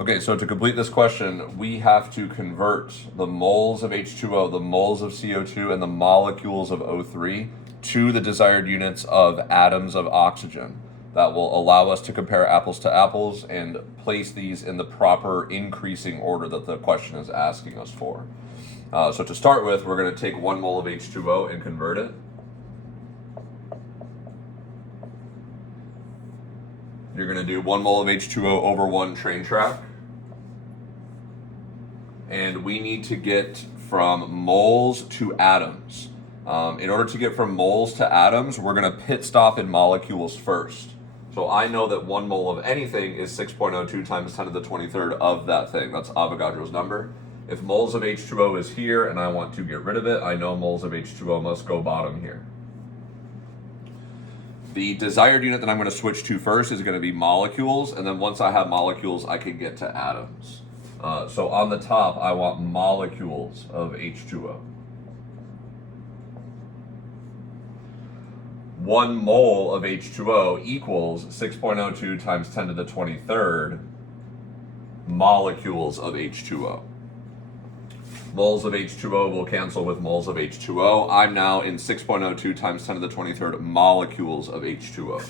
Okay, so to complete this question, we have to convert the moles of H2O, the moles of CO2, and the molecules of O3 to the desired units of atoms of oxygen. That will allow us to compare apples to apples and place these in the proper increasing order that the question is asking us for. So to start with, we're going to take 1 mole of H2O and convert it. You're going to do 1 mole of H2O over 1 train track. And we need to get from moles to atoms. In order to get from moles to atoms, we're going to pit stop in molecules first. So I know that 1 mole of anything is 6.02 times 10 to the 23rd of that thing. That's Avogadro's number. If moles of H2O is here and I want to get rid of it, I know moles of H2O must go bottom here. The desired unit that I'm going to switch to first is going to be molecules, and then once I have molecules, I can get to atoms. So on the top, I want molecules of H2O. 1 mole of H2O equals 6.02 times 10 to the 23rd molecules of H2O. Moles of H2O will cancel with moles of H2O. I'm now in 6.02 times 10 to the 23rd molecules of H2O.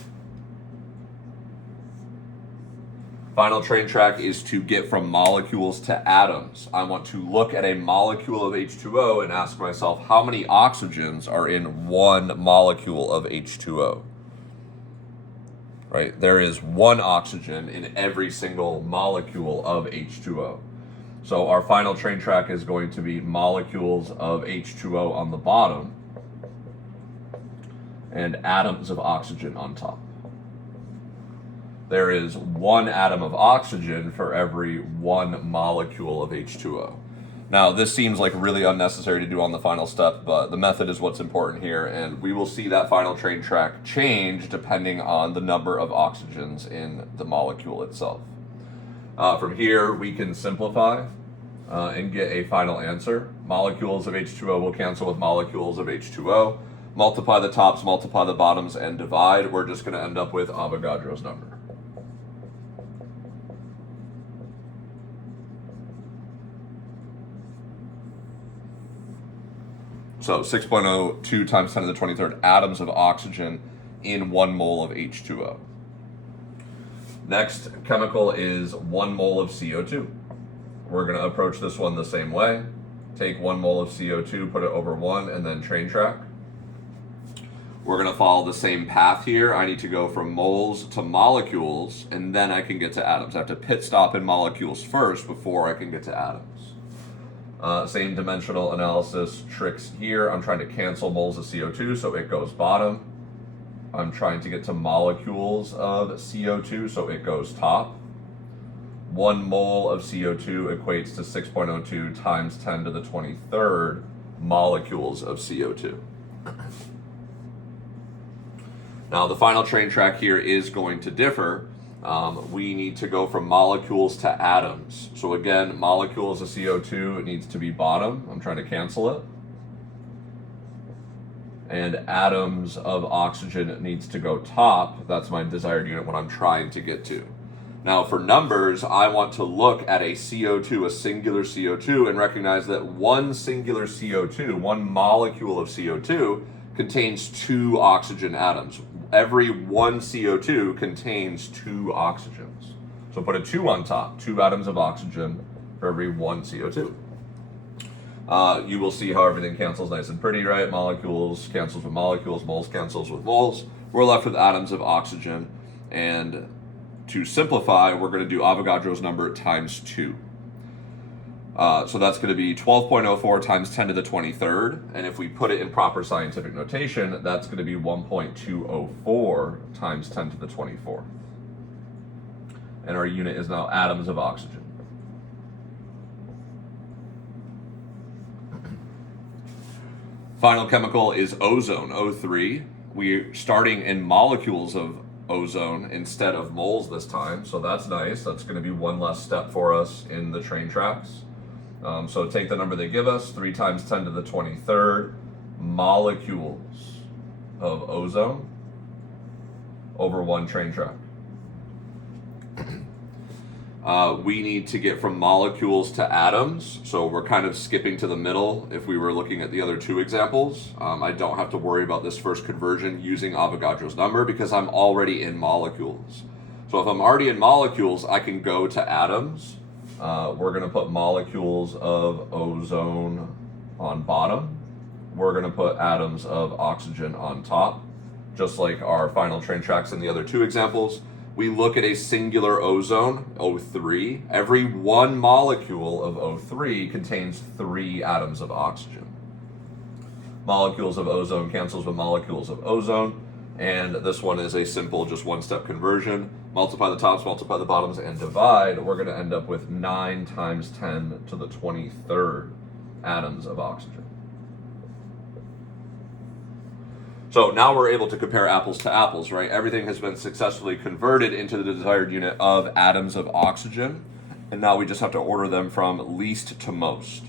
Final train track is to get from molecules to atoms. I want to look at a molecule of H2O and ask myself how many oxygens are in 1 molecule of H2O. Right? There is 1 oxygen in every single molecule of H2O. So our final train track is going to be molecules of H2O on the bottom and atoms of oxygen on top. There is 1 atom of oxygen for every 1 molecule of H2O. Now, this seems like really unnecessary to do on the final step, but the method is what's important here, and we will see that final train track change depending on the number of oxygens in the molecule itself. From here, we can simplify and get a final answer. Molecules of H2O will cancel with molecules of H2O. Multiply the tops, multiply the bottoms, and divide. We're just going to end up with Avogadro's number. So 6.02 times 10 to the 23rd atoms of oxygen in 1 mole of H2O. Next chemical is 1 mole of CO2. We're going to approach this one the same way. Take 1 mole of CO2, put it over 1, and then train track. We're going to follow the same path here. I need to go from moles to molecules, and then I can get to atoms. I have to pit stop in molecules first before I can get to atoms. Same dimensional analysis tricks here. I'm trying to cancel moles of CO2, so it goes bottom. I'm trying to get to molecules of CO2, so it goes top. 1 mole of CO2 equates to 6.02 times 10 to the 23rd molecules of CO2. Now, the final train track here is going to differ. We need to go from molecules to atoms. So again, molecules of CO2 needs to be bottom. I'm trying to cancel it. And atoms of oxygen needs to go top. That's my desired unit, what I'm trying to get to. Now, for numbers, I want to look at a CO2, a singular CO2, and recognize that 1 singular CO2, 1 molecule of CO2, contains 2 oxygen atoms. Every 1 CO2 contains 2 oxygens. So put a 2 on top, 2 atoms of oxygen for every 1 CO2. You will see how everything cancels nice and pretty, right? Molecules cancels with molecules, moles cancels with moles. We're left with atoms of oxygen, and to simplify, we're going to do Avogadro's number times 2. So that's going to be 12.04 times 10 to the 23rd. And if we put it in proper scientific notation, that's going to be 1.204 times 10 to the 24th. And our unit is now atoms of oxygen. Final chemical is ozone, O3. We're starting in molecules of ozone instead of moles this time, so that's nice. That's going to be 1 less step for us in the train tracks. So take the number they give us, 3 times 10 to the 23rd molecules of ozone over 1 train track. we need to get from molecules to atoms. So we're kind of skipping to the middle if we were looking at the other two examples. I don't have to worry about this first conversion using Avogadro's number because I'm already in molecules. So if I'm already in molecules, I can go to atoms. We're going to put molecules of ozone on bottom. We're going to put atoms of oxygen on top, just like our final train tracks in the other two examples. We look at a singular ozone, O3. Every one molecule of O3 contains 3 atoms of oxygen. Molecules of ozone cancels with molecules of ozone, and this one is a simple, just one-step conversion. Multiply the tops, multiply the bottoms, and divide. We're going to end up with 9 times 10 to the 23rd atoms of oxygen. So now we're able to compare apples to apples, right? Everything has been successfully converted into the desired unit of atoms of oxygen, and now we just have to order them from least to most.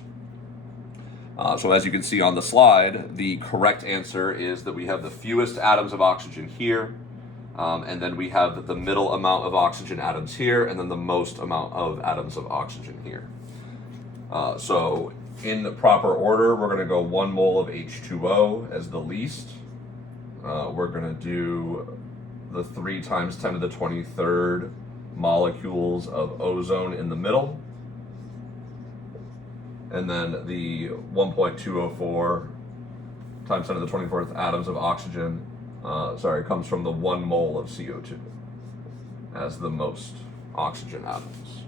So as you can see on the slide, the correct answer is that we have the fewest atoms of oxygen here, and then we have the middle amount of oxygen atoms here, and then the most amount of atoms of oxygen here. So in the proper order, we're going to go 1 mole of H2O as the least. We're going to do the 3 times 10 to the 23rd molecules of ozone in the middle. And then the 1.204 times 10 to the 24th atoms of oxygen, comes from the 1 mole of CO2 as the most oxygen atoms.